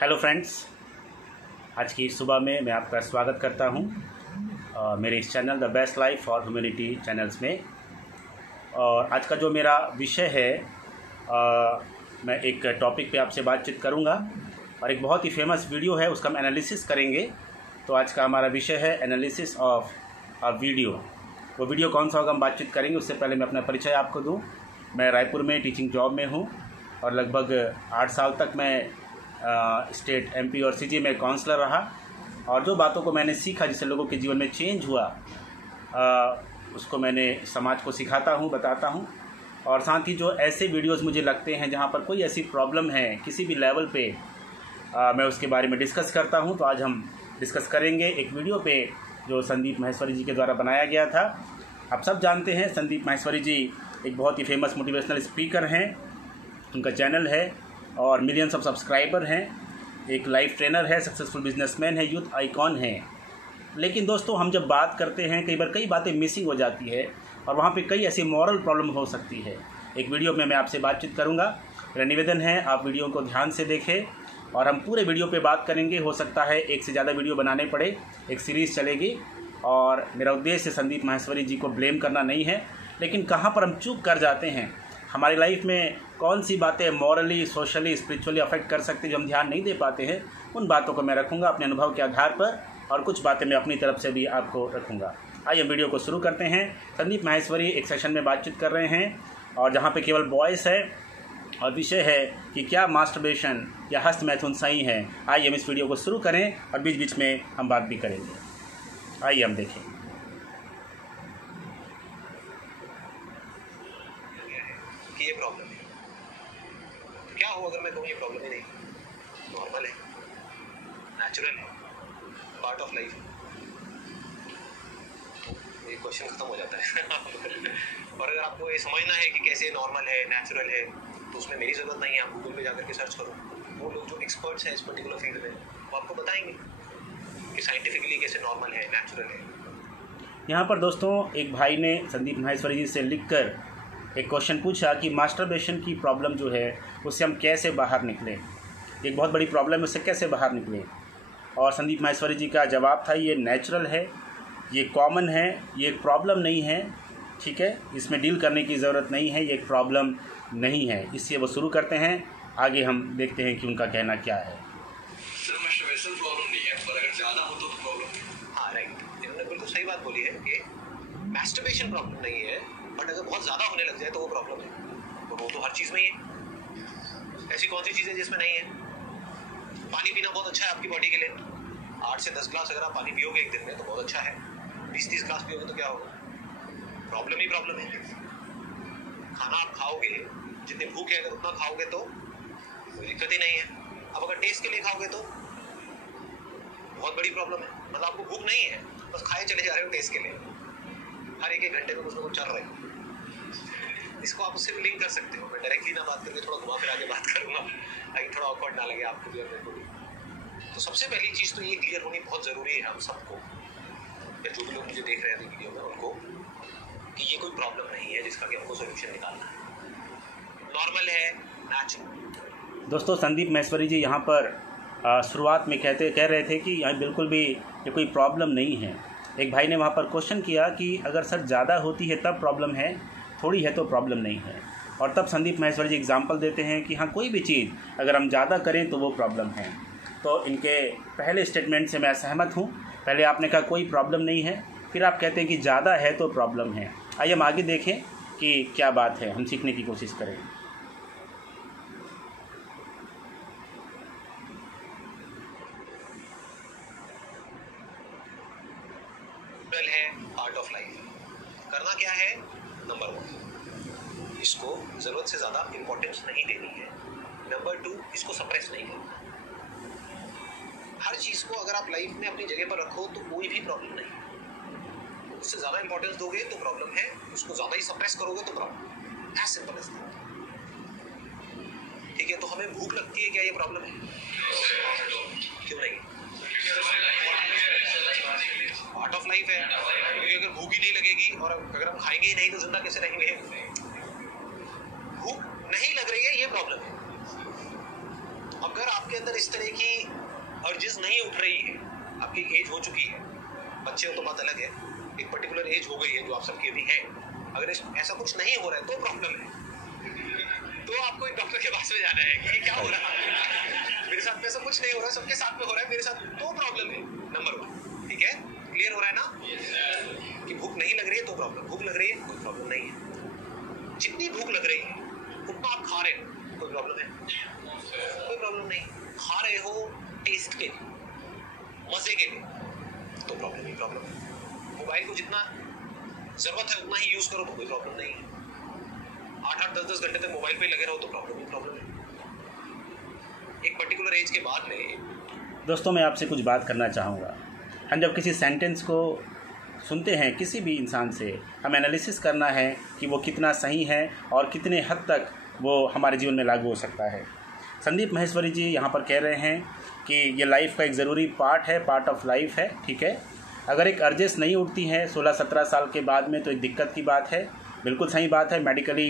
Hello friends, आज की सुबह में मैं आपका स्वागत करता हूं मेरे इस channel the best life for humanity channels में। और आज का जो मेरा विषय है मैं एक टॉपिक पे आपसे बातचीत करूंगा और एक बहुत ही फेमस वीडियो है, उसका हम एनालिसिस करेंगे। तो आज का हमारा विषय है एनालिसिस ऑफ अ वीडियो। वो वीडियो कौन सा होगा हम बातचीत करेंगे। उससे पहले मैं अपना परिचय आपको दूँ। मैं रायपुर में टीचिंग जॉब में हूँ और लगभग 8 साल तक मैं स्टेट एमपी और सीजी में काउंसलर रहा। और जो बातों को मैंने सीखा, जिससे लोगों के जीवन में चेंज हुआ, उसको मैंने समाज को सिखाता हूँ, बताता हूँ। और साथ ही जो ऐसे वीडियोस मुझे लगते हैं जहाँ पर कोई ऐसी प्रॉब्लम है किसी भी लेवल पे, मैं उसके बारे में डिस्कस करता हूँ। तो आज हम डिस्कस करेंगे एक वीडियो पे जो संदीप माहेश्वरी जी के द्वारा बनाया गया था। आप सब जानते हैं संदीप माहेश्वरी जी एक बहुत ही फेमस मोटिवेशनल स्पीकर हैं। उनका चैनल है और मिलियंस ऑफ सब्सक्राइबर हैं। एक लाइफ ट्रेनर है, सक्सेसफुल बिजनेसमैन है, यूथ आइकॉन है। लेकिन दोस्तों, हम जब बात करते हैं कई बार कई बातें मिसिंग हो जाती है और वहाँ पे कई ऐसी मॉरल प्रॉब्लम हो सकती है। एक वीडियो में मैं आपसे बातचीत करूँगा। मेरा निवेदन है आप वीडियो को ध्यान से देखें और हम पूरे वीडियो पे बात करेंगे। हो सकता है एक से ज़्यादा वीडियो बनाने पड़े, एक सीरीज़ चलेगी। और मेरा उद्देश्य संदीप माहेश्वरी जी को ब्लेम करना नहीं है, लेकिन कहाँ पर हम चूक कर जाते हैं, हमारी लाइफ में कौन सी बातें मॉरली, सोशली, स्पिरिचुअली अफेक्ट कर सकती है जो हम ध्यान नहीं दे पाते हैं, उन बातों को मैं रखूँगा अपने अनुभव के आधार पर, और कुछ बातें मैं अपनी तरफ से भी आपको रखूँगा। आइए वीडियो को शुरू करते हैं। संदीप माहेश्वरी एक सेशन में बातचीत कर रहे हैं और जहाँ पे केवल बॉयज़ है और विषय है कि क्या मास्टरबेशन या हस्त मैथुन सही है। आइए हम इस वीडियो को शुरू करें और बीच बीच में हम बात भी करेंगे। आइए हम देखें। ये प्रॉब्लम है, क्या हो अगर मैं कहूँ ये प्रॉब्लम ही नहीं, नॉर्मल है, नेचुरल है, पार्ट ऑफ लाइफ है, ये क्वेश्चन खत्म हो जाता है। और अगर आपको ये समझना है कि कैसे नॉर्मल है, नेचुरल है, तो उसमें मेरी ज़रूरत नहीं है। आप गूगल पे जाकर के सर्च करो, वो लोग जो एक्सपर्ट्स हैं इस पर्टिकुलर फील्ड में, वो आपको बताएंगे कि साइंटिफिकली कैसे नॉर्मल है, नेचुरल है। यहाँ पर दोस्तों एक भाई ने संदीप माहेश्वरी जी से लिखकर एक क्वेश्चन पूछा कि मास्टरबेशन की प्रॉब्लम जो है उससे हम कैसे बाहर निकलें। एक बहुत बड़ी प्रॉब्लम है, उससे कैसे बाहर निकलें। और संदीप माहेश्वरी जी का जवाब था, ये नेचुरल है, ये कॉमन है, ये एक प्रॉब्लम नहीं है, ठीक है, इसमें डील करने की ज़रूरत नहीं है, ये एक प्रॉब्लम नहीं है। इससे वो शुरू करते हैं, आगे हम देखते हैं कि उनका कहना क्या है। सर, मास्टरबेशन प्रॉब्लम नहीं है, पर अगर ज़्यादा हो तो प्रॉब्लम। हाँ, राइट, इन्होंने बिल्कुल सही बात बोली है कि मास्टरबेशन प्रॉब्लम नहीं है, बट अगर बहुत ज़्यादा होने लग जाए तो वो प्रॉब्लम है। तो वो तो हर चीज़ में ही है। ऐसी कौन सी चीज़ है जिसमें नहीं है? पानी पीना बहुत अच्छा है आपकी बॉडी के लिए। 8 से 10 ग्लास अगर आप पानी पियोगे एक दिन में तो बहुत अच्छा है। 20-30 ग्लास पियोगे तो क्या होगा? प्रॉब्लम ही प्रॉब्लम है। खाना आप खाओगे, जितनी भूख है अगर उतना खाओगे तो कोई दिक्कत ही नहीं है। अब अगर टेस्ट के लिए खाओगे तो बहुत बड़ी प्रॉब्लम है। मतलब आपको भूख नहीं है, बस खाए चले जा रहे हो टेस्ट के लिए। हर एक घंटे में कुछ ना कुछ चल रहा है। इसको आप उससे भी लिंक कर सकते हो। मैं डायरेक्टली ना बात करके थोड़ा घुमा फिरा के बात करूँगा, ताकि थोड़ा ऑकवर्ड ना लगे आपको भी और मेरे को भी। तो सबसे पहली चीज़ तो ये क्लियर होनी बहुत ज़रूरी है हम सबको, या जो भी लोग मुझे देख रहे हैं वीडियो में उनको, कि ये कोई प्रॉब्लम नहीं है जिसका कि हमको सोल्यूशन निकालना है। नॉर्मल है, नेचुरल। दोस्तों, संदीप माहेश्वरी जी यहाँ पर शुरुआत में कह रहे थे कि यहाँ बिल्कुल भी ये कोई प्रॉब्लम नहीं है। एक भाई ने वहाँ पर क्वेश्चन किया कि अगर सर ज़्यादा होती है तब प्रॉब्लम है, थोड़ी है तो प्रॉब्लम नहीं है। और तब संदीप माहेश्वरी जी एग्जांपल देते हैं कि हाँ, कोई भी चीज़ अगर हम ज़्यादा करें तो वो प्रॉब्लम है। तो इनके पहले स्टेटमेंट से मैं सहमत हूँ। पहले आपने कहा कोई प्रॉब्लम नहीं है, फिर आप कहते हैं कि ज़्यादा है तो प्रॉब्लम है। आइए हम आगे देखें कि क्या बात है, हम सीखने की कोशिश करें। है पार्ट ऑफ लाइफ। करना क्या है? नंबर 1, इसको ज़रूरत से ज़्यादा इंपॉर्टेंस नहीं देनी है। नंबर 2, इसको सप्रेस नहीं करना। हर चीज़ को अगर आप लाइफ में अपनी जगह पर रखो तो कोई भी प्रॉब्लम नहीं। उससे ज़्यादा इंपॉर्टेंस दोगे तो प्रॉब्लम है, उसको ज़्यादा ही सप्रेस करोगे तो problem. As simple as that. ठीक है, तो हमें भूख लगती है, क्या ये प्रॉब्लम है? क्यों नहीं? पार्ट ऑफ लाइफ है। क्योंकि अगर भूख ही नहीं लगेगी और अगर हम खाएंगे ही नहीं तो जिंदा कैसे रहेंगे? भूख नहीं लग रही है, ये प्रॉब्लम है। अगर आपके अंदर इस तरह की अर्जेस नहीं उठ रही है, आपकी एज हो चुकी है, बच्चे हो तो बात अलग है, एक पर्टिकुलर एज हो गई है जो आप सबकी अभी है, अगर ऐसा कुछ नहीं हो रहा है तो प्रॉब्लम है। तो आपको एक डॉक्टर के पास में जाना है कि ये क्या हो रहा है, मेरे साथ में ऐसा कुछ नहीं हो रहा है, सबके साथ में हो रहा है, मेरे साथ तो प्रॉब्लम है। नंबर 1, ठीक है, क्लियर हो रहा है ना कि भूख नहीं लग रही है तो प्रॉब्लम, भूख लग रही है कोई प्रॉब्लम नहीं है, जितनी भूख लग रही है उतना आप खा रहे हो, कोई प्रॉब्लम है? कोई प्रॉब्लम नहीं। खा रहे हो टेस्ट के लिए, मजे के लिए, तो प्रॉब्लम ही प्रॉब्लम है। मोबाइल को जितना जरूरत है उतना ही यूज करो तो कोई प्रॉब्लम नहीं है। 8-8, 10-10 घंटे तक मोबाइल पे लगे रहो तो प्रॉब्लम ही प्रॉब्लम है। एक पर्टिकुलर एज के बाद में दोस्तों मैं आपसे कुछ बात करना चाहूँगा। हम जब किसी सेंटेंस को सुनते हैं किसी भी इंसान से, हम एनालिसिस करना है कि वो कितना सही है और कितने हद तक वो हमारे जीवन में लागू हो सकता है। संदीप माहेश्वरी जी यहाँ पर कह रहे हैं कि ये लाइफ का एक ज़रूरी पार्ट है, पार्ट ऑफ लाइफ है, ठीक है। अगर एक अर्जेस नहीं उठती हैं 16-17 साल के बाद में तो एक दिक्कत की बात है, बिल्कुल सही बात है। मेडिकली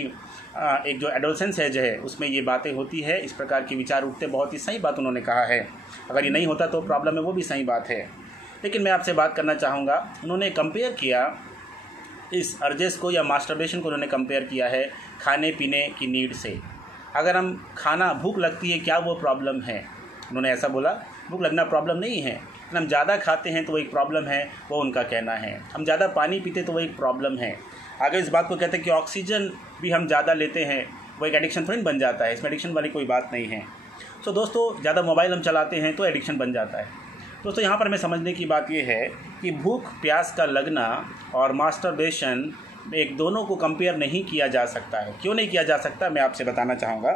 एक जो एडोलसेंस एज है उसमें ये बातें होती है, इस प्रकार के विचार उठते, बहुत ही सही बात उन्होंने कहा है। अगर ये नहीं होता तो प्रॉब्लम है, वो भी सही बात है। लेकिन मैं आपसे बात करना चाहूँगा, उन्होंने कंपेयर किया इस अर्जेस को या मास्टरबेशन को, उन्होंने कंपेयर किया है खाने पीने की नीड से। अगर हम खाना, भूख लगती है, क्या वो प्रॉब्लम है? उन्होंने ऐसा बोला, भूख लगना प्रॉब्लम नहीं है। हम ज़्यादा खाते हैं तो वो एक प्रॉब्लम है, वो उनका कहना है। हम ज़्यादा पानी पीते तो वो एक प्रॉब्लम है। आगे इस बात को कहते हैं कि ऑक्सीजन भी हम ज़्यादा लेते हैं, वो एक एडिक्शन थोड़ी बन जाता है, इसमें एडिक्शन वाली कोई बात नहीं है। तो दोस्तों ज़्यादा मोबाइल हम चलाते हैं तो एडिक्शन बन जाता है। दोस्तों यहाँ पर हमें समझने की बात यह है कि भूख प्यास का लगना और मास्टरबेशन, एक दोनों को कंपेयर नहीं किया जा सकता है। क्यों नहीं किया जा सकता, मैं आपसे बताना चाहूँगा।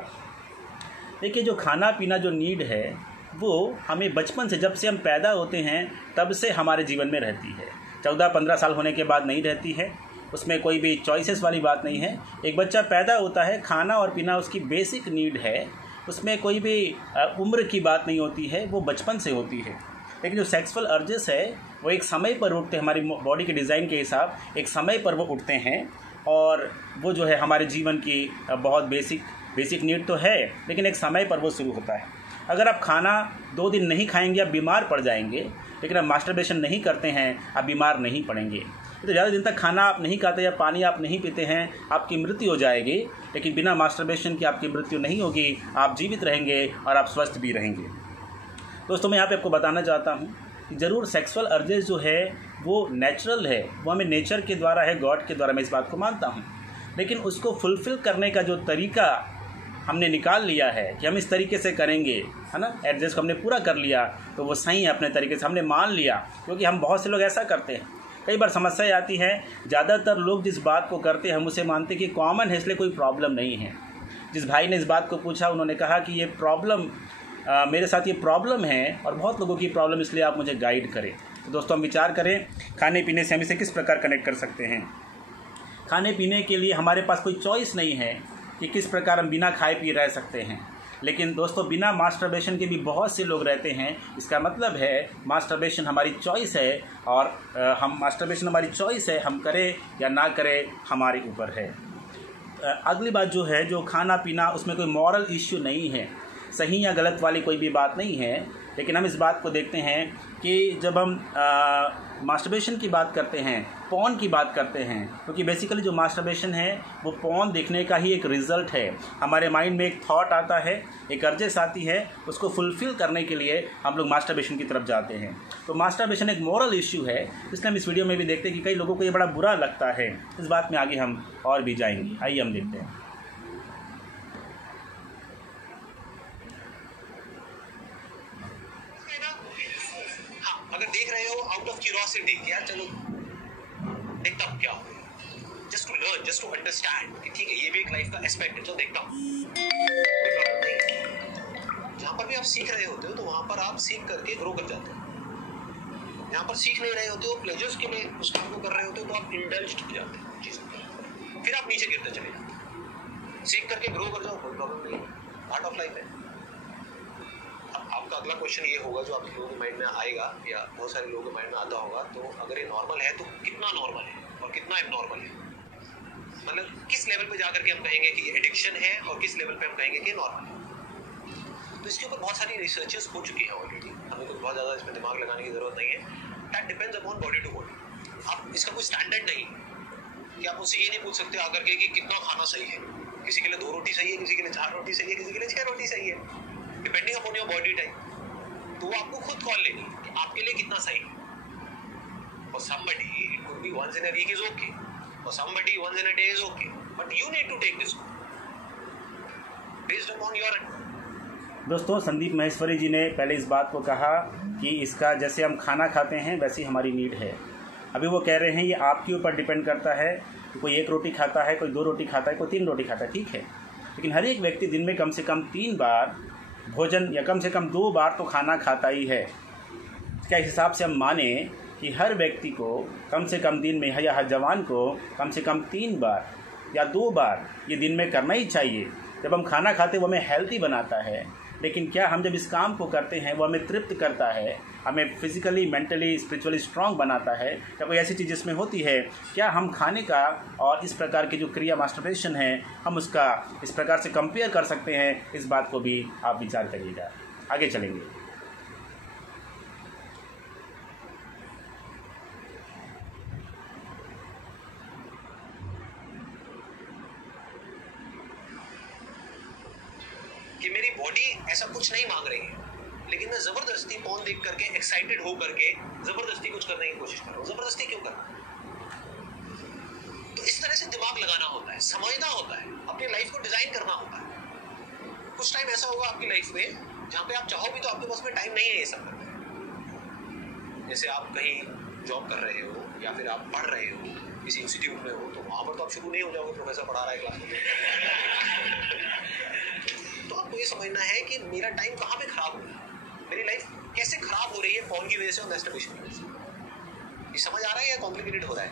देखिए, जो खाना पीना जो नीड है वो हमें बचपन से, जब से हम पैदा होते हैं तब से हमारे जीवन में रहती है। 14-15 साल होने के बाद नहीं रहती है, उसमें कोई भी चॉइसेस वाली बात नहीं है। एक बच्चा पैदा होता है, खाना और पीना उसकी बेसिक नीड है, उसमें कोई भी उम्र की बात नहीं होती है, वो बचपन से होती है। लेकिन जो सेक्सुअल अर्जेस है वो एक समय पर उठते हैं, हमारी बॉडी के डिज़ाइन के हिसाब एक समय पर वो उठते हैं, और वो जो है हमारे जीवन की बहुत बेसिक नीड तो है, लेकिन एक समय पर वो शुरू होता है। अगर आप खाना 2 दिन नहीं खाएंगे आप बीमार पड़ जाएंगे, लेकिन आप मास्टरबेशन नहीं करते हैं आप बीमार नहीं पड़ेंगे। तो ज़्यादा दिन तक खाना आप नहीं खाते या पानी आप नहीं पीते हैं, आपकी मृत्यु हो जाएगी, लेकिन बिना मास्टरबेशन की आपकी मृत्यु नहीं होगी, आप जीवित रहेंगे और आप स्वस्थ भी रहेंगे। दोस्तों मैं यहाँ पे आपको बताना चाहता हूँ कि ज़रूर सेक्सुअल अर्जेस जो है वो नेचुरल है, वो हमें नेचर के द्वारा है, गॉड के द्वारा, मैं इस बात को मानता हूँ। लेकिन उसको फुलफ़िल करने का जो तरीका हमने निकाल लिया है कि हम इस तरीके से करेंगे, है ना, एडजस्ट को हमने पूरा कर लिया तो वो सही है, अपने तरीके से हमने मान लिया। क्योंकि हम बहुत से लोग ऐसा करते हैं, कई बार समस्या आती है, ज़्यादातर लोग जिस बात को करते हैं हम उसे मानते कि कॉमन है, इसलिए कोई प्रॉब्लम नहीं है। जिस भाई ने इस बात को पूछा उन्होंने कहा कि ये प्रॉब्लम मेरे साथ ये प्रॉब्लम है और बहुत लोगों की प्रॉब्लम, इसलिए आप मुझे गाइड करें। तो दोस्तों हम विचार करें खाने पीने से हम इसे किस प्रकार कनेक्ट कर सकते हैं। खाने पीने के लिए हमारे पास कोई चॉइस नहीं है कि किस प्रकार हम बिना खाए पी रह सकते हैं, लेकिन दोस्तों बिना मास्टरबेशन के भी बहुत से लोग रहते हैं। इसका मतलब है मास्टरबेशन हमारी चॉइस है, और हम मास्टरबेशन हमारी चॉइस है, हम करें या ना करें हमारे ऊपर है। अगली बात जो है, जो खाना पीना, उसमें कोई मॉरल इश्यू नहीं है, सही या गलत वाली कोई भी बात नहीं है। लेकिन हम इस बात को देखते हैं कि जब हम मास्टरबेशन की बात करते हैं, पॉर्न की बात करते हैं, क्योंकि बेसिकली जो मास्टरबेशन है वो पॉर्न देखने का ही एक रिज़ल्ट है। हमारे माइंड में एक थॉट आता है, एक अर्जेस आती है, उसको फुलफ़िल करने के लिए हम लोग मास्टरबेशन की तरफ जाते हैं। तो मास्टरबेशन एक मॉरल इश्यू है, इसलिए हम इस वीडियो में भी देखते हैं कि कई लोगों को ये बड़ा बुरा लगता है। इस बात में आगे हम और भी जाएंगे, आइए हम देखते हैं। अगर देख रहे हो आउट ऑफ क्यूरियोसिटी, यार चलो देखता हूँ क्या हो, just to learn, just to understand कि ठीक है ये भी एक लाइफ का एस्पेक्ट है, तो देखता हूँ। जहाँ पर भी आप सीख रहे होते हो तो वहाँ पर आप सीख करके ग्रो कर जाते हो। जहाँ पर सीख नहीं रहे होते हो, प्लेजर्स के लिए उस काम को कर रहे होते हो, तो आप इंडल्ज्ड हो जाते हो चीज़ों में, फिर आप नीचे गिरते चले जाते हो। सीख करके ग्रो कर जाओ, कोई प्रॉब्लम नहीं, पार्ट ऑफ लाइफ है। आपका अगला क्वेश्चन ये होगा जो आप लोगों के माइंड में आएगा, या बहुत सारे लोगों के माइंड में आता होगा, तो अगर ये नॉर्मल है तो कितना नॉर्मल है और कितना एबनॉर्मल है। मतलब किस लेवल पे जाकर के हम कहेंगे कि ये एडिक्शन है और किस लेवल पे हम कहेंगे कि नॉर्मल है। तो इसके ऊपर बहुत सारी रिसर्चेस हो चुकी हैं ऑलरेडी, हमें कुछ बहुत ज़्यादा इसमें दिमाग लगाने की ज़रूरत नहीं है। That depends upon body to body. आप इसका कोई स्टैंडर्ड नहीं कि आप मुझसे ये नहीं पूछ सकते आकर के कि कितना खाना सही है। किसी के लिए 2 रोटी सही है, किसी के लिए 4 रोटी सही है, किसी के लिए 6 रोटी सही है, depending upon your body type. तो वो आपको खुद कॉल लेनी कि आपके लिए कितना सही है। For somebody it could be once in a week is okay, for somebody once in a day is okay, but you need to take this based upon your। दोस्तों, संदीप महेश्वरी जी ने पहले इस बात को कहा कि इसका जैसे हम खाना खाते हैं वैसी हमारी नीड है। अभी वो कह रहे हैं ये आपके ऊपर डिपेंड करता है कि कोई 1 रोटी खाता है, कोई 2 रोटी खाता है, कोई 3 रोटी खाता है, ठीक है। लेकिन हर एक व्यक्ति दिन में कम से कम 3 बार भोजन या कम से कम 2 बार तो खाना खाता ही है। क्या इस हिसाब से हम माने कि हर व्यक्ति को कम से कम दिन में या हर जवान को कम से कम 3 बार या 2 बार ये दिन में करना ही चाहिए। जब हम खाना खाते हैं वो हमें हेल्थी बनाता है, लेकिन क्या हम जब इस काम को करते हैं वो हमें तृप्त करता है, हमें फिजिकली, मेंटली, स्पिरिचुअली स्ट्रांग बनाता है? या कोई ऐसी चीज़ जिसमें होती है? क्या हम खाने का और इस प्रकार की जो क्रिया मास्टरबेशन है हम उसका इस प्रकार से कंपेयर कर सकते हैं? इस बात को भी आप विचार करिएगा। आगे चलेंगे। कि मेरी बॉडी ऐसा कुछ नहीं मांग रही है, लेकिन मैं जबरदस्ती पॉर्न देख करके एक्साइटेड हो करके जबरदस्ती कुछ करने की कोशिश कर रहा हूँ। जबरदस्ती क्यों कर रहा हूँ? तो इस तरह से दिमाग लगाना होता है, समझना होता है, अपनी लाइफ को डिजाइन करना होता है। कुछ टाइम ऐसा होगा आपकी लाइफ में जहाँ पे आप चाहो भी तो आपके पास में टाइम नहीं है ये सब करने। जैसे आप कहीं जॉब कर रहे हो या फिर आप पढ़ रहे हो, किसी इंस्टीट्यूट में हो, तो वहां पर तो आप शुरू नहीं हो जाओगे, प्रोफेसर पढ़ा रहा है क्लास में। तो आपको ये समझना है कि मेरा टाइम कहाँ पे खराब हो रहा है, मेरी लाइफ कैसे खराब हो रही है पॉर्न की वजह से और मैस्टरबेशन की वजह से। ये समझ आ रहा है या कॉम्प्लिकेटेड हो रहा है?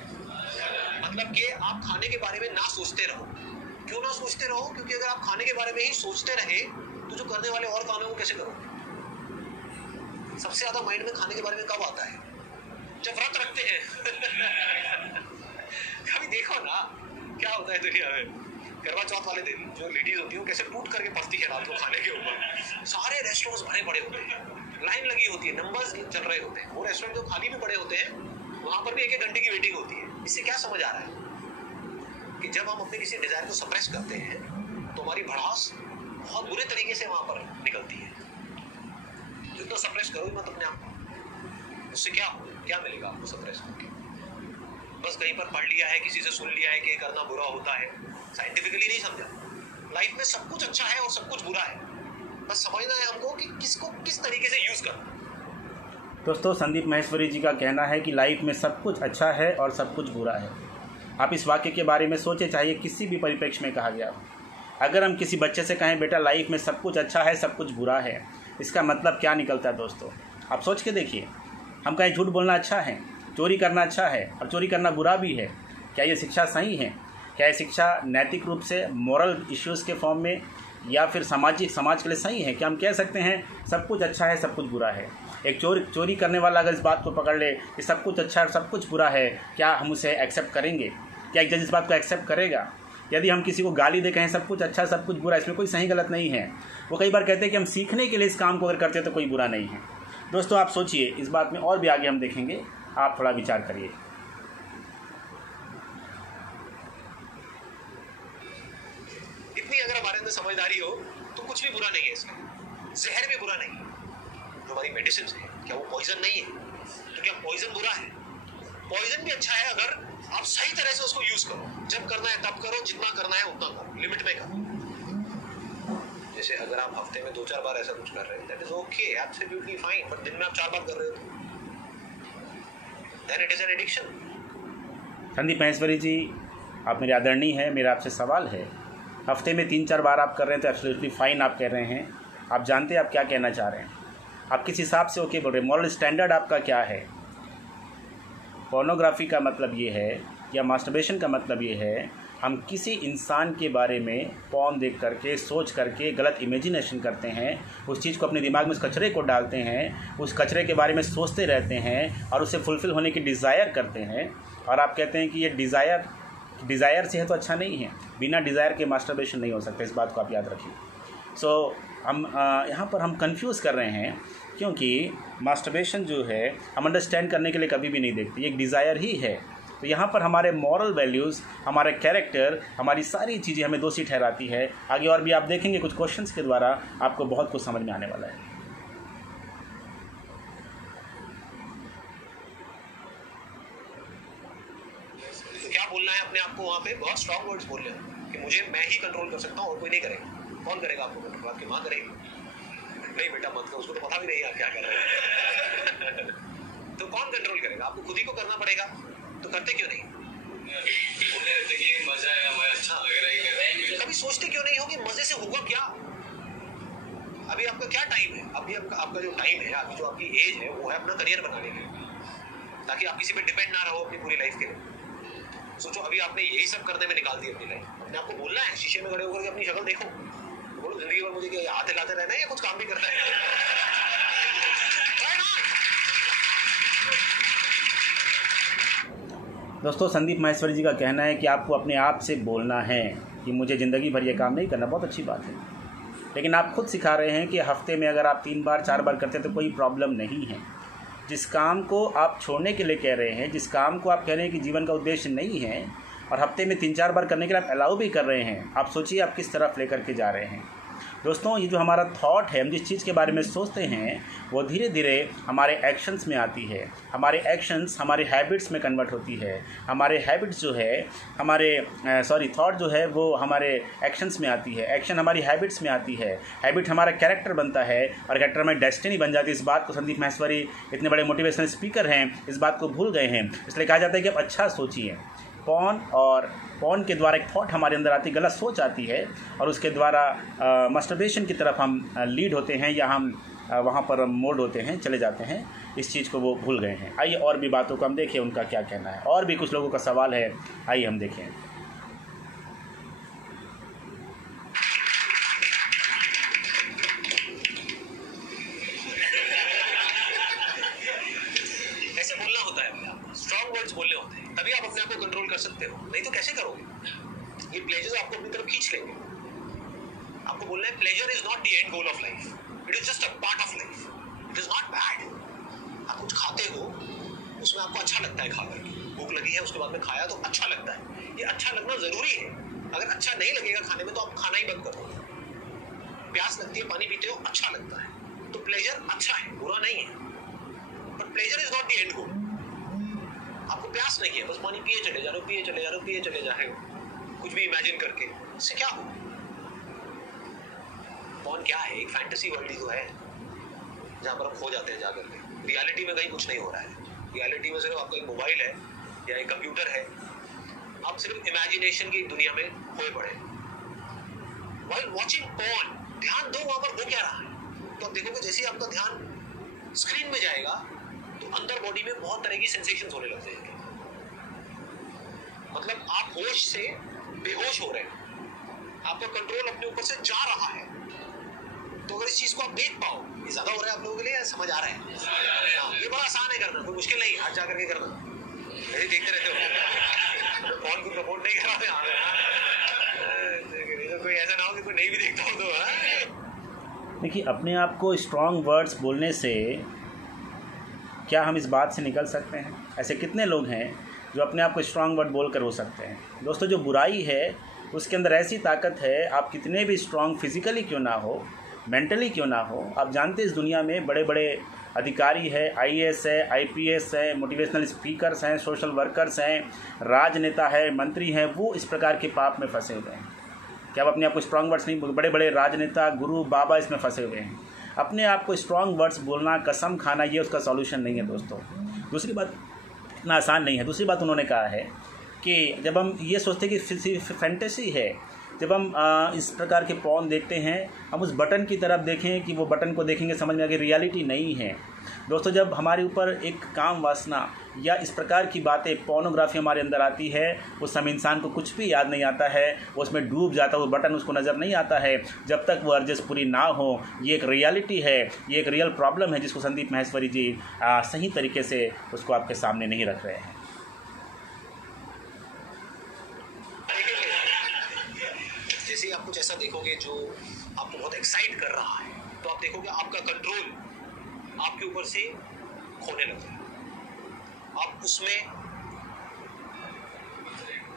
मतलब कि आप खाने के बारे में ना सोचते रहो। क्यों ना सोचते रहो? क्योंकि अगर आप खाने के बारे में ही सोचते रहे तो जो करने वाले और काम है वो कैसे करोगे? सबसे ज्यादा माइंड में खाने के बारे में कब आता है? जब व्रत रखते हैं। कभी देखो ना क्या होता है दुनिया में। करवा चौथ वाले दिन जो लेडीज होती है कैसे टूट करके पड़ती है रात को खाने के ऊपर। सारे रेस्टोरेंट्स भरे पड़े होते हैं, लाइन लगी होती है, नंबर्स चल रहे होते हैं। वो रेस्टोरेंट जो खाली भी पड़े होते हैं वहां पर भी 1-1 घंटे की वेटिंग होती है। इससे क्या समझ आ रहा है कि जब हम अपने किसी डिजायर को सप्रेस करते हैं तो हमारी भड़ास बहुत बुरे तरीके से वहां पर निकलती है। जितना सप्रेस करो मत अपने आप को, उससे क्या मिलेगा आपको सप्रेस करके? बस कहीं पर पढ़ लिया है, किसी से सुन लिया है कि करना बुरा होता है, साइंटिफिकली नहीं समझा। लाइफ में सब कुछ अच्छा है और सब कुछ बुरा है, बस समझना है हमको कि किसको किस तरीके से यूज करना। दोस्तों, संदीप महेश्वरी जी का कहना है कि लाइफ में सब कुछ अच्छा है और सब कुछ बुरा है। आप इस वाक्य के बारे में सोचे, चाहिए किसी भी परिप्रेक्ष्य में कहा गया। अगर हम किसी बच्चे से कहें बेटा लाइफ में सब कुछ अच्छा है सब कुछ बुरा है, इसका मतलब क्या निकलता है? दोस्तों, आप सोच के देखिए। हम कहें झूठ बोलना अच्छा है, चोरी करना अच्छा है और चोरी करना बुरा भी है, क्या ये शिक्षा सही है? क्या ये शिक्षा नैतिक रूप से मॉरल इश्यूज़ के फॉर्म में या फिर समाज के लिए सही है? क्या हम कह सकते हैं सब कुछ अच्छा है सब कुछ बुरा है? एक चोरी करने वाला अगर इस बात को पकड़ ले कि सब कुछ अच्छा है सब कुछ बुरा है, क्या हम उसे एक्सेप्ट करेंगे? क्या एक जज इस बात को एक्सेप्ट करेगा? यदि हम किसी को गाली दे कहें सब कुछ अच्छा सब कुछ बुरा, इसमें कोई सही गलत नहीं है। वो कई बार कहते हैं कि हम सीखने के लिए इस काम को अगर करते हैं तो कोई बुरा नहीं है। दोस्तों, आप सोचिए, इस बात में और भी आगे हम देखेंगे, आप थोड़ा विचार करिए। इतनी अगर हमारे अंदर समझदारी हो तो कुछ भी बुरा नहीं है इसमें। जहर भी बुरा नहीं है। जो हमारी मेडिसिन है क्या वो पॉइजन नहीं है? तो क्या पॉइजन बुरा है? पॉइजन भी अच्छा है अगर आप सही तरह से उसको यूज करो। जब करना है तब करो, जितना करना है उतना करो, लिमिट में करो। जैसे अगर आप हफ्ते में 2-4 बार ऐसा कुछ कर रहे हैं, that is okay, absolutely fine. But दिन में आप 4 बार कर रहे हो then it is an addiction. Sandeep Maheshwari ji, आप मेरे आदरणीय हैं, मेरा आपसे सवाल है, हफ्ते में 3-4 बार आप कर रहे हैं तो एब्सोल्युटली फाइन आप कह रहे हैं। आप जानते हैं आप क्या कहना चाह रहे हैं? आप किस हिसाब से ओके बोल रहे हैं? मॉरल स्टैंडर्ड आपका क्या है? पोर्नोग्राफी का मतलब ये है या मास्टरबेशन का मतलब ये है हम किसी इंसान के बारे में पॉर्न देख करके सोच करके गलत इमेजिनेशन करते हैं, उस चीज़ को अपने दिमाग में उस कचरे को डालते हैं, उस कचरे के बारे में सोचते रहते हैं और उसे फुलफ़िल होने की डिज़ायर करते हैं। और आप कहते हैं कि ये डिज़ायर से है तो अच्छा नहीं है। बिना डिज़ायर के मास्टरबेशन नहीं हो सकता, इस बात को आप याद रखिए। सो हम यहाँ पर हम कंफ्यूज कर रहे हैं, क्योंकि मास्टरबेशन जो है हम अंडरस्टैंड करने के लिए कभी भी नहीं देखते, ये एक डिज़ायर ही है। तो यहाँ पर हमारे मॉरल वैल्यूज़, हमारे कैरेक्टर, हमारी सारी चीज़ें हमें दोषी ठहराती है। आगे और भी आप देखेंगे कुछ क्वेश्चंस के द्वारा आपको बहुत कुछ समझ में आने वाला है। तो क्या बोलना है अपने आप को वहाँ पे? बहुत स्ट्रॉन्ग वर्ड्स बोल रहे हैं कि मुझे मैं ही कंट्रोल कर सकता हूँ और कोई नहीं करेगा। कौन करेगा आपको कंट्रोल? आपकी माँ करेगी? नहीं बेटा मत करो, उसको तो पता भी नहीं आप क्या कर रहे हैं। तो कौन कंट्रोल करेगा? आपको खुद ही को करना पड़ेगा। तो करते क्यों नहीं? मजा है, हमें अच्छा लग रहा है। कभी सोचते क्यों नहीं हो कि मजे से होगा क्या? अभी आपका क्या टाइम है? अभी आपका जो टाइम है, अभी जो आपकी एज है, वो है अपना करियर बनाने के, ताकि आप किसी पे डिपेंड ना रहो अपनी पूरी लाइफ के लिए। सोचो अभी आपने यही सब करने में निकाल दी अपनी लाइफ। अपने आपको बोलना है, शीशे में खड़े होकर अपनी शक्ल देखो, बोलो जिंदगी भर मुझे क्या हाथ हिलाते रहना है या कुछ काम भी करना है? दोस्तों, संदीप माहेश्वरी जी का कहना है कि आपको अपने आप से बोलना है कि मुझे ज़िंदगी भर ये काम नहीं करना। बहुत अच्छी बात है, लेकिन आप खुद सिखा रहे हैं कि हफ्ते में अगर आप 3 बार 4 बार करते हैं तो कोई प्रॉब्लम नहीं है। जिस काम को आप छोड़ने के लिए कह रहे हैं, जिस काम को आप कह रहे हैं कि जीवन का उद्देश्य नहीं है, और हफ्ते में 3-4 बार करने के लिए आप अलाउ भी कर रहे हैं, आप सोचिए आप किस तरफ लेकर के जा रहे हैं। दोस्तों, ये जो हमारा थॉट है, हम जिस चीज़ के बारे में सोचते हैं वो धीरे धीरे हमारे एक्शंस में आती है। हमारे एक्शंस हमारे हैबिट्स में कन्वर्ट होती है। हमारे हैबिट्स जो है थॉट जो है वो हमारे एक्शंस में आती है। एक्शन हमारी हैबिट्स में आती है। हैबिट हमारा कैरेक्टर बनता है और कैरेक्टर में डेस्टिनी बन जाती है। इस बात को संदीप माहेश्वरी इतने बड़े मोटिवेशनल स्पीकर हैं, इस बात को भूल गए हैं। इसलिए कहा जाता है कि आप अच्छा सोचिए। पॉन के द्वारा एक थॉट हमारे अंदर आती, गलत सोच आती है, और उसके द्वारा मास्टरबेशन की तरफ हम लीड होते हैं, या हम वहाँ पर मोड होते हैं, चले जाते हैं। इस चीज़ को वो भूल गए हैं। आइए और भी बातों को हम देखें, उनका क्या कहना है। और भी कुछ लोगों का सवाल है, आइए हम देखें। ऐसे बोलना होता है, स्ट्रॉन्ग वर्ड्स बोलने होते हैं, तभी आप अपने आप को कंट्रोल कर सकते हो। नहीं तो कैसे करोगे? ये प्लेजर्स आपको अपनी तरफ खींच लेंगे। आपको बोलना है pleasure is not the end goal of life, it is just a part of life, it is not bad. आप कुछ खाते हो, उसमें आपको अच्छा लगता है खाकर, भूख लगी है उसके बाद में खाया तो अच्छा लगता है। ये अच्छा लगना जरूरी है। अगर अच्छा नहीं लगेगा खाने में तो आप खाना ही बंद कर दो। प्यास लगती है, पानी पीते हो, अच्छा लगता है, तो प्लेजर अच्छा है, बुरा नहीं है। But pleasure is not the end goal. आपको प्यास नहीं है, बस पानी पिए चले जा रहे हो, पिए चले जा रहे हो, पिए चले जा रहे हो, कुछ भी इमेजिन करके। इससे क्या हो? पॉर्न क्या है? एक फैंटेसी वर्ल्ड ही तो है, जहाँ पर हम खो जाते हैं जाकर के। रियलिटी में कहीं कुछ नहीं हो रहा है। रियलिटी में सिर्फ आपका एक मोबाइल है या एक कंप्यूटर है, आप सिर्फ इमेजिनेशन की दुनिया में खोए पड़े। व्हाइल वॉचिंग पॉर्न, ध्यान दो वहां पर हो क्या रहा है। तो आप देखोगे जैसे ही आपका ध्यान स्क्रीन में जाएगा तो अंदर बॉडी में बहुत तरह की सेंसेशंस होने लगते हैं। मतलब आप होश से बेहोश हो रहे हैं, आपका कंट्रोल अपने ऊपर से जा रहा है। तो अगर इस चीज को आप देख पाओ, ये ज्यादा हो रहा है आप लोगों के लिए, समझ आ रहा है? ये बड़ा आसान है करना, कोई मुश्किल नहीं है। हाथ जा करके करना, यही देखते रहते हो। कौन को सपोर्ट नहीं कर रहा है, कोई ऐसा ना हो कि कोई नहीं भी देखता हो तो। देखिए, अपने आप को स्ट्रॉन्ग वर्ड्स बोलने से क्या हम इस बात से निकल सकते हैं? ऐसे कितने लोग हैं जो अपने आप को स्ट्रॉन्ग वर्ड बोल कर हो सकते हैं? दोस्तों, जो बुराई है उसके अंदर ऐसी ताकत है, आप कितने भी स्ट्रॉन्ग फिजिकली क्यों ना हो, मेंटली क्यों ना हो। आप जानते हैं इस दुनिया में बड़े बड़े अधिकारी है, आईएएस है, आईपीएस है, मोटिवेशनल स्पीकर्स हैं, सोशल वर्कर्स हैं, राजनेता है, मंत्री हैं, वो इस प्रकार के पाप में फंसे हुए हैं। क्या आप अपने आप को स्ट्रॉन्ग वर्ड्स नहीं, बड़े बड़े राजनेता, गुरु, बाबा इसमें फंसे हुए हैं। अपने आप को स्ट्रॉन्ग वर्ड्स बोलना, कसम खाना, ये उसका सॉल्यूशन नहीं है दोस्तों। दूसरी बात, इतना आसान नहीं है। दूसरी बात उन्होंने कहा है कि जब हम ये सोचते हैं कि फैंटेसी है, जब हम इस प्रकार के पॉर्न देखते हैं, हम उस बटन की तरफ देखें कि वो बटन को देखेंगे, समझ में आ गया रियलिटी नहीं है। दोस्तों, जब हमारे ऊपर एक काम वासना या इस प्रकार की बातें, पोर्नोग्राफी हमारे अंदर आती है, उस समय इंसान को कुछ भी याद नहीं आता है, वो उसमें डूब जाता है, वो बटन उसको नज़र नहीं आता है जब तक वो अर्जेस पूरी ना हो। ये एक रियलिटी है, ये एक रियल प्रॉब्लम है जिसको संदीप माहेश्वरी जी सही तरीके से उसको आपके सामने नहीं रख रहे हैं। जैसे ही आपको कुछ ऐसा देखोगे जो आपको बहुत एक्साइट कर रहा है, तो आप देखोगे आपका कंट्रोल आपके ऊपर से खोने लगता है, आप उसमें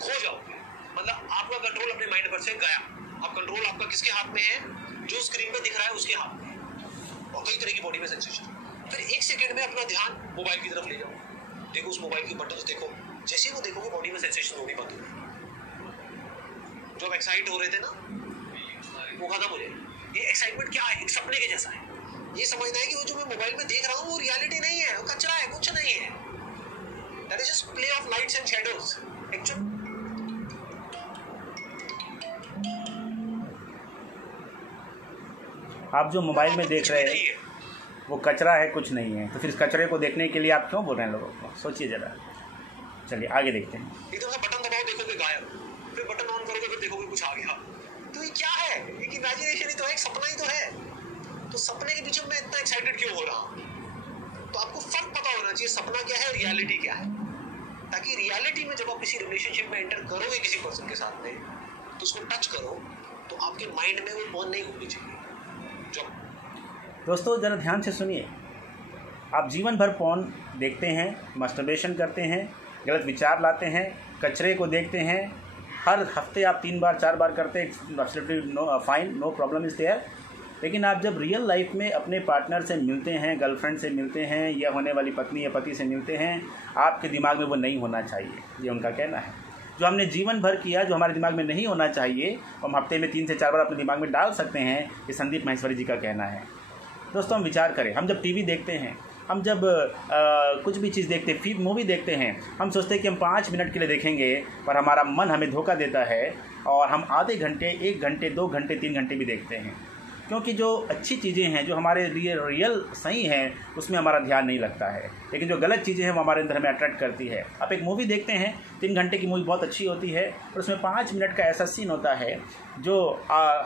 खो जाओगे। मतलब आपका कंट्रोल अपने माइंड पर से गया। अब कंट्रोल आपका किसके हाथ में है? जो स्क्रीन पे दिख रहा है उसके हाथ में है, और कई तरह की बॉडी में सेंसेशन। फिर एक सेकंड में अपना ध्यान मोबाइल की तरफ ले जाओ, देखो उस मोबाइल के बटन देखो, जैसे ही वो देखोगे बॉडी में सेंसेशन होनी बंद हो गई। जो आप एक्साइट हो रहे थे ना, वो खत्म हो जाएगी। ये एक्साइटमेंट क्या है? एक सपने के जैसा है। ये समझना है कि वो जो मैं मोबाइल में देख रहा हूँ वो रियलिटी नहीं है, वो कचरा है, कुछ नहीं है। That is just play of lights and shadows. Actually आप जो मोबाइल में देख रहे हैं वो कचरा है, कुछ नहीं है। तो फिर इस कचरे को देखने के लिए आप क्यों बोल रहे हैं लोगों को? सोचिए ज़रा। चलिए आगे देखते हैं। एकदम से बटन दबाओ, देखोगे गायब, फिर बटन ऑन करोगे फिर देखोगे कुछ आ गया। तो ये क्या है? एक इमेजिनेशन ही तो है, एक सपना ही तो है। तो सपने के पीछे मैं इतना एक्साइटेड क्यों हो रहा हूँ? तो आपको फर्क पता होना चाहिए सपना क्या है, रियलिटी क्या है। ताकि रियलिटी में जब आप किसी रिलेशनशिप में एंटर करोगे किसी पर्सन के साथ में, तो उसको टच करो तो आपके माइंड में वो बॉन्ड नहीं होनी चाहिए। दोस्तों ज़रा ध्यान से सुनिए। आप जीवन भर पोर्न देखते हैं, मास्टरबेशन करते हैं, गलत विचार लाते हैं, कचरे को देखते हैं, हर हफ्ते आप 3 बार 4 बार करते हैं, absolutely no fine, no problem is there. लेकिन आप जब रियल लाइफ में अपने पार्टनर से मिलते हैं, गर्लफ्रेंड से मिलते हैं, या होने वाली पत्नी या पति से मिलते हैं, आपके दिमाग में वो नहीं होना चाहिए। ये उनका कहना है। जो हमने जीवन भर किया, जो हमारे दिमाग में नहीं होना चाहिए, हम हफ्ते में 3 से 4 बार अपने दिमाग में डाल सकते हैं। ये संदीप माहेश्वरी जी का कहना है। दोस्तों हम विचार करें, हम जब टीवी देखते हैं, हम जब कुछ भी चीज़ देखते हैं, मूवी देखते हैं, हम सोचते हैं कि हम 5 मिनट के लिए देखेंगे, पर हमारा मन हमें धोखा देता है और हम आधे घंटे, 1 घंटे, 2 घंटे, 3 घंटे भी देखते हैं। क्योंकि जो अच्छी चीज़ें हैं, जो हमारे लिए रियल सही हैं, उसमें हमारा ध्यान नहीं लगता है। लेकिन जो गलत चीज़ें हैं वो हमारे अंदर हमें अट्रैक्ट करती है। आप एक मूवी देखते हैं, 3 घंटे की मूवी बहुत अच्छी होती है, और उसमें 5 मिनट का ऐसा सीन होता है जो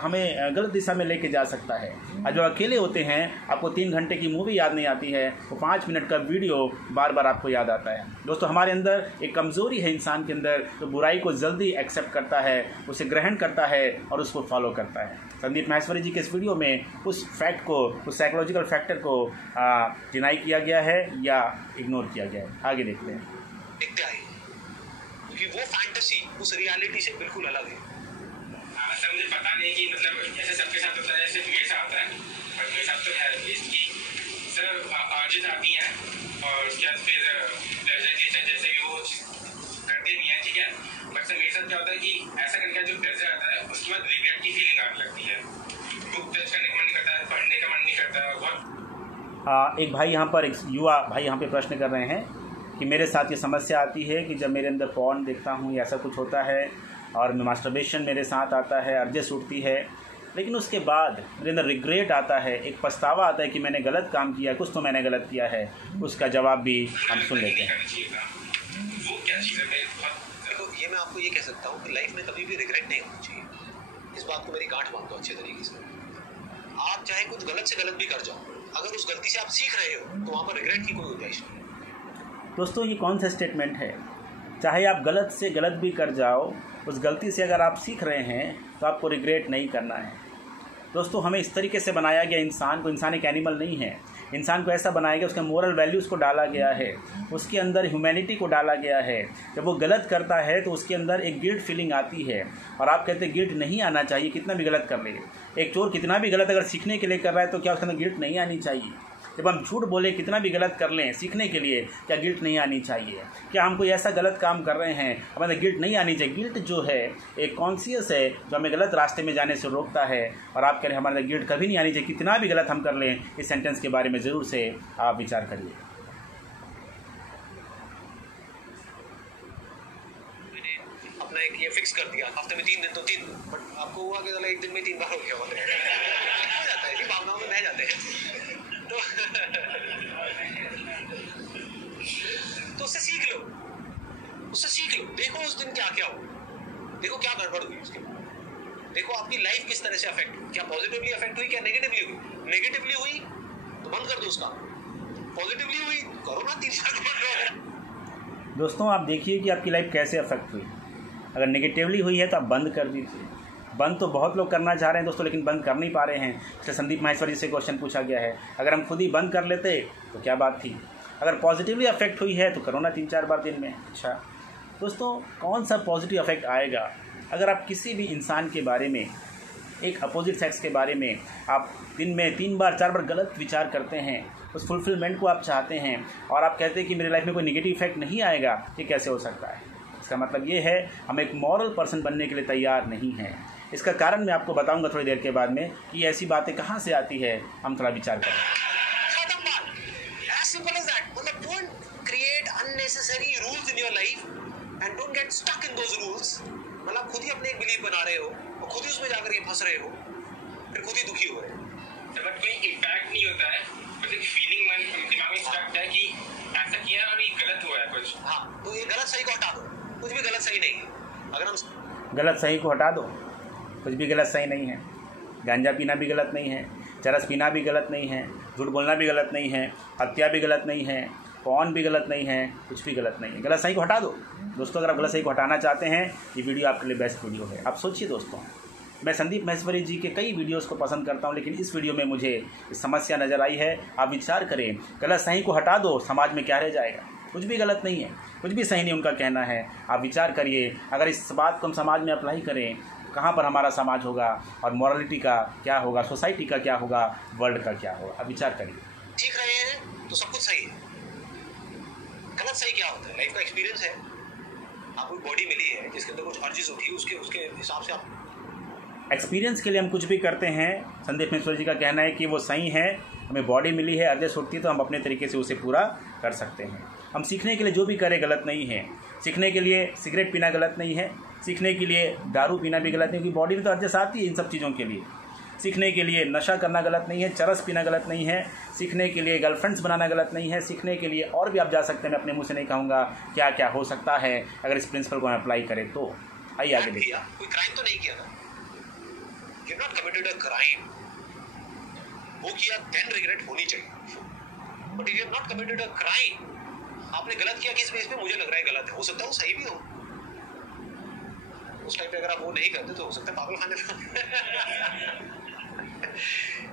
हमें गलत दिशा में लेके जा सकता है। और जो अकेले होते हैं, आपको 3 घंटे की मूवी याद नहीं आती है, वो 5 मिनट का वीडियो बार बार आपको याद आता है। दोस्तों हमारे अंदर एक कमज़ोरी है इंसान के अंदर, जो बुराई को जल्दी एक्सेप्ट करता है, उसे ग्रहण करता है और उसको फॉलो करता है। संदीप माहेश्वरी जी के इस वीडियो में उस फैक्ट को, उस साइकोलॉजिकल फैक्टर को डिनाई किया गया है या इग्नोर किया गया है। आगे देखते हैं। क्योंकि वो फैंटेसी उस रियलिटी से बिल्कुल अलग है। सर मुझे पता नहीं कि मतलब जैसे सबके साथ होता है, सिर्फ मेरे साथ होता है, और मेरे साथ तो है कि सर आर्जेस आती हैं और उसके बाद फिर जैसे भी वो करते नहीं है, ठीक है। बट सर मेरे साथ क्या होता है कि ऐसा करके जो प्रेशर आता है उसके बाद रिग्रेट की फीलिंग आने लगती है, बुक टच करने का मन नहीं करता है, पढ़ने का मन नहीं करता है। बहुत एक भाई यहाँ पर, एक युवा भाई यहाँ पे प्रश्न कर रहे हैं कि मेरे साथ ये समस्या आती है कि जब मेरे अंदर पॉर्न देखता हूँ या ऐसा कुछ होता है और मास्टरबेशन मेरे साथ आता है, अर्जेस उठती है, लेकिन उसके बाद मेरे अंदर रिग्रेट आता है, एक पछतावा आता है कि मैंने गलत काम किया, कुछ तो मैंने गलत किया है। उसका जवाब भी हम सुन लेते हैं। वो क्या चीज़ है? देखो ये मैं आपको ये कह सकता हूँ कि लाइफ में कभी भी रिग्रेट नहीं होना चाहिए। इस बात को मेरी गांठ बांध दो अच्छे तरीके से। आप चाहे कुछ गलत से गलत भी कर जाओ, अगर उस गलती से आप सीख रहे हो तो वहाँ पर रिग्रेट की कोई गुंजाइश नहीं है। दोस्तों ये कौन सा स्टेटमेंट है? चाहे आप गलत से गलत भी कर जाओ, उस गलती से अगर आप सीख रहे हैं तो आपको रिग्रेट नहीं करना है। दोस्तों हमें इस तरीके से बनाया गया इंसान को, इंसान एक एनिमल नहीं है। इंसान को ऐसा बनाया गया, उसके मोरल वैल्यूज़ को डाला गया है, उसके अंदर ह्यूमैनिटी को डाला गया है। जब वो गलत करता है तो उसके अंदर एक गिल्ट फीलिंग आती है, और आप कहते हैं गिल्ट नहीं आना चाहिए, कितना भी गलत कर ले। एक चोर कितना भी गलत अगर सीखने के लिए कर रहा है तो क्या उसके अंदर गिल्ट नहीं आनी चाहिए? जब हम झूठ बोले, कितना भी गलत कर लें सीखने के लिए, क्या गिल्ट नहीं आनी चाहिए? क्या हम कोई ऐसा गलत काम कर रहे हैं, हमें गिल्ट नहीं आनी चाहिए? गिल्ट जो है एक कॉन्शियस है जो हमें गलत रास्ते में जाने से रोकता है, और आप कह रहे हैं हमारे गिल्ट कभी नहीं आनी चाहिए, कितना भी गलत हम कर लें। इस सेंटेंस के बारे में ज़रूर से आप विचार करिए। अपना एक ये फिक्स कर दिया, हफ्ते में 3 दिन तो 3 दिन, बट आपको हुआ कि 1 दिन में 3 बार हो गया, हो जाता है कि भावनाओं में बह जाते हैं। तो उससे सीख लो, उससे सीख लो। देखो उस दिन क्या क्या हो, देखो क्या गड़बड़ हुई उसके बाद, देखो आपकी लाइफ किस तरह से अफेक्ट हुई, क्या पॉजिटिवली अफेक्ट हुई, क्या नेगेटिवली हुई। नेगेटिवली हुई तो बंद कर दो उसका, पॉजिटिवली हुई करो ना 3-4 दोस्तों आप देखिए कि आपकी लाइफ कैसे अफेक्ट हुई। अगर नेगेटिवली हुई है तो आप बंद कर दीजिए, बंद तो बहुत लोग करना चाह रहे हैं दोस्तों, लेकिन बंद कर नहीं पा रहे हैं। इसलिए संदीप माहेश्वरी से क्वेश्चन पूछा गया है, अगर हम खुद ही बंद कर लेते तो क्या बात थी। अगर पॉजिटिवली अफेक्ट हुई है तो करो ना 3-4 बार दिन में। अच्छा दोस्तों, कौन सा पॉजिटिव अफेक्ट आएगा अगर आप किसी भी इंसान के बारे में, एक अपोजिट सेक्स के बारे में आप दिन में 3 बार 4 बार गलत विचार करते हैं, उस फुलफिलमेंट को आप चाहते हैं और आप कहते हैं कि मेरी लाइफ में कोई नेगेटिव इफेक्ट नहीं आएगा, ये कैसे हो सकता है। इसका मतलब ये है हम एक मॉरल पर्सन बनने के लिए तैयार नहीं हैं। इसका कारण मैं आपको बताऊंगा थोड़ी देर के बाद में कि ऐसी बातें कहाँ से आती है, हम थोड़ा विचार करें। मतलब खुद ही अपने एक बिलीफ बना रहे हो और खुद ही उसमें जाकर के फंस रहे हो, फिर खुद ही दुखी हो रहे हो। बट कोई इम्पैक्ट नहीं होता है, बस एक फीलिंग मन दिमाग में स्टक है कि ऐसा किया और ये गलत हुआ है कुछ। हाँ, तो ये गलत सही को हटा दो, कुछ भी गलत सही नहीं है। अगर हम गलत सही को हटा दो, कुछ भी गलत सही नहीं है। गांजा पीना भी गलत नहीं है, चरस पीना भी गलत नहीं है, झूठ बोलना भी गलत नहीं है, हत्या भी गलत नहीं है, पॉर्न भी गलत नहीं है, कुछ भी गलत नहीं है। गलत सही को हटा दो दोस्तों। अगर आप गलत सही को हटाना चाहते हैं, ये वीडियो आपके लिए बेस्ट वीडियो है। आप सोचिए दोस्तों, मैं संदीप माहेश्वरी जी के कई वीडियोस को पसंद करता हूं, लेकिन इस वीडियो में मुझे समस्या नज़र आई है। आप विचार करें, गलत सही को हटा दो, समाज में क्या रह जाएगा। कुछ भी गलत नहीं है, कुछ भी सही नहीं उनका कहना है। आप विचार करिए, अगर इस बात को हम समाज में अप्लाई करें तो कहाँ पर हमारा समाज होगा और मॉरलिटी का क्या होगा, सोसाइटी का क्या होगा, वर्ल्ड का क्या होगा। आप विचार करिए। ठीक रहे हैं तो सब कुछ सही है। गलत सही क्या होता है? लाइफ का एक्सपीरियंस है, आपको बॉडी मिली है जिसके अंदर कुछ अर्जिस होती है, उसके हिसाब से आप एक्सपीरियंस के लिए हम कुछ भी करते हैं। संदीप माहेश्वरी जी का कहना है कि वो सही है, हमें बॉडी मिली है, अर्जिस होती है तो हम अपने तरीके से उसे पूरा कर सकते हैं। हम सीखने के लिए जो भी करें गलत नहीं है। सीखने के लिए सिगरेट पीना गलत नहीं है, सीखने के लिए दारू पीना भी गलत नहीं, क्योंकि बॉडी में तो अर्जिस आती है इन सब चीज़ों के लिए। सीखने के लिए नशा करना गलत नहीं है, चरस पीना गलत नहीं है, सीखने के लिए गर्लफ्रेंड्स बनाना गलत नहीं है, सीखने के लिए और भी आप जा सकते हैं। मैं अपने मुंह से नहीं कहूँगा क्या क्या हो सकता है अगर इस प्रिंसिपल को हम अप्लाई करें तो। आइए आगे देखिए। कोई क्राइम तो नहीं किया ना, you have not committed a crime. वो किया देन रिग्रेट होनी चाहिए, but if you have not committed a crime, आपने गलत किया किस बेस पे, मुझे लग रहा है गलत है, हो सकता है वो सही भी हो। उस टाइम पे अगर आप वो नहीं करते तो हो सकता है पागल खाने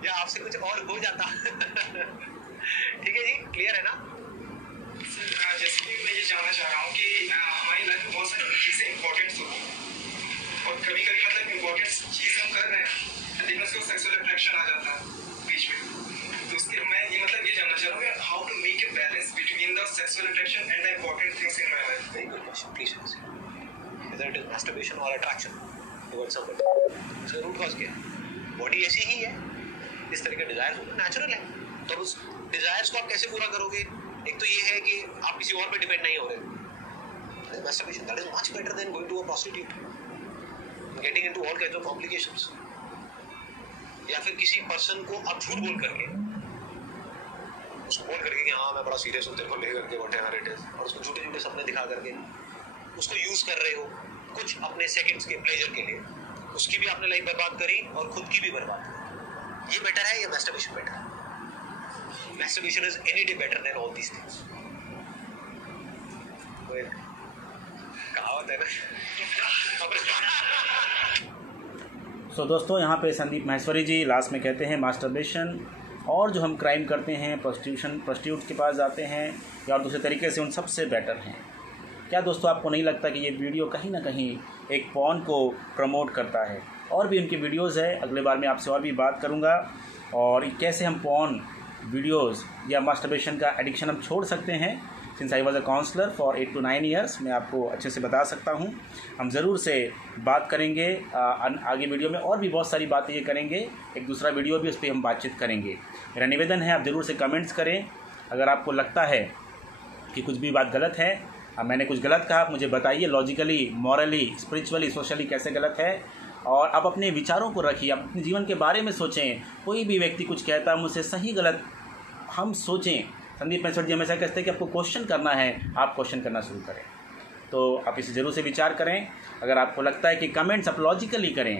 या आपसे कुछ और हो जाता। ठीक है जी, क्लियर है ना? जैसे कि मैं ये जानना चाह रहा हूँ कि हमारी लाइफ में बहुत सारी चीज़ें इंपॉर्टेंट होती हैं और कभी कभी मतलब इम्पोर्टेंट चीज़ हम कर रहे हैं लेकिन उसको सेक्सुअल अट्रैक्शन आ जाता है बीच में। तो उसके मैं ये मतलब ये जानना चाह रहा हूँ कि how to make a balance between the sexual attraction and the important things in my life. Very good question, please answer. Whether it is masturbation or attraction towards somebody, इसका रूट कॉज क्या है? Body ऐसी ही है, इस तरह के desires होना natural है। तो उस डिजायर्स को आप कैसे पूरा करोगे? एक तो ये है कि आप किसी और पे डिपेंड नहीं हो रहे। Masturbation that is much better than going to a prostitute, getting into all kinds of complications। या फिर किसी पर्सन को आप झूठ बोल करके, उसको बोल करके कि हाँ मैं बड़ा सीरियस हूँ तेरे को लेकर के, whatever it is, और उसको झूठे झूठे सपने दिखा करके उसको यूज कर रहे हो कुछ अपने सेकंड्स के प्लेजर के लिए, उसकी भी आपने लाइफ बर्बाद करी और खुद की भी बर्बाद करी। ये बेटर है या मैस्टरबेशन बेटर है? Masturbation is any day better than all these things. कहावत है ना। सो दोस्तों, यहाँ पे संदीप माहेश्वरी जी लास्ट में कहते हैं मास्टरबेशन और जो हम क्राइम करते हैं, प्रोस्टिट्यूट के पास जाते हैं या और दूसरे तरीके से, उन सबसे बेटर हैं। क्या दोस्तों आपको नहीं लगता कि ये वीडियो कहीं ना कहीं एक पॉर्न को प्रमोट करता है? और भी उनके वीडियोस है, अगले बार मैं आपसे और भी बात करूंगा और कैसे हम पॉर्न वीडियोस या मास्टरबेशन का एडिक्शन हम छोड़ सकते हैं। Since I was a counsellor for 8 to 9 years, मैं आपको अच्छे से बता सकता हूं। हम ज़रूर से बात करेंगे आगे वीडियो में, और भी बहुत सारी बातें ये करेंगे। एक दूसरा वीडियो भी उस पर हम बातचीत करेंगे। मेरा निवेदन है आप ज़रूर से कमेंट्स करें। अगर आपको लगता है कि कुछ भी बात गलत है, मैंने कुछ गलत कहा, आप मुझे बताइए लॉजिकली, मॉरली, स्पिरिचुअली, सोशली कैसे गलत है। और आप अपने विचारों को रखिए, आप अपने जीवन के बारे में सोचें। कोई भी व्यक्ति कुछ कहता है मुझसे, सही गलत हम सोचें। संदीप माहेश्वरी जी हमेशा कहते हैं कि आपको क्वेश्चन करना है, आप क्वेश्चन करना शुरू करें। तो आप इसे ज़रूर से विचार करें। अगर आपको लगता है कि कमेंट्स आप लॉजिकली करें,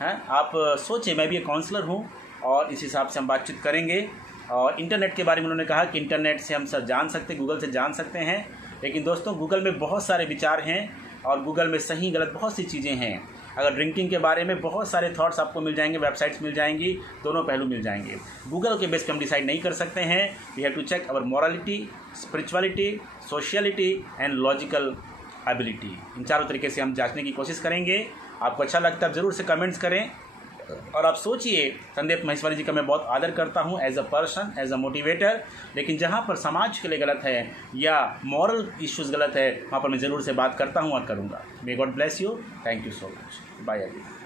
हैं, आप सोचें। मैं भी एक काउंसलर हूँ और इस हिसाब से हम बातचीत करेंगे। और इंटरनेट के बारे में उन्होंने कहा कि इंटरनेट से हम सब जान सकते हैं, गूगल से जान सकते हैं। लेकिन दोस्तों, गूगल में बहुत सारे विचार हैं और गूगल में सही गलत बहुत सी चीज़ें हैं। अगर ड्रिंकिंग के बारे में बहुत सारे थॉट्स आपको मिल जाएंगे, वेबसाइट्स मिल जाएंगी, दोनों पहलू मिल जाएंगे। गूगल के बेस पे हम डिसाइड नहीं कर सकते हैं। We have to check our morality, spirituality, sociality and logical ability. इन चारों तरीके से हम जांचने की कोशिश करेंगे। आपको अच्छा लगता है आप ज़रूर से कमेंट्स करें और आप सोचिए, संदीप महेश्वरी जी का मैं बहुत आदर करता हूं as a person, as a motivator, लेकिन जहां पर समाज के लिए गलत है या मॉरल इश्यूज़ गलत है वहां पर मैं ज़रूर से बात करता हूं और करूंगा। May God bless you. Thank you so much. Bye everyone.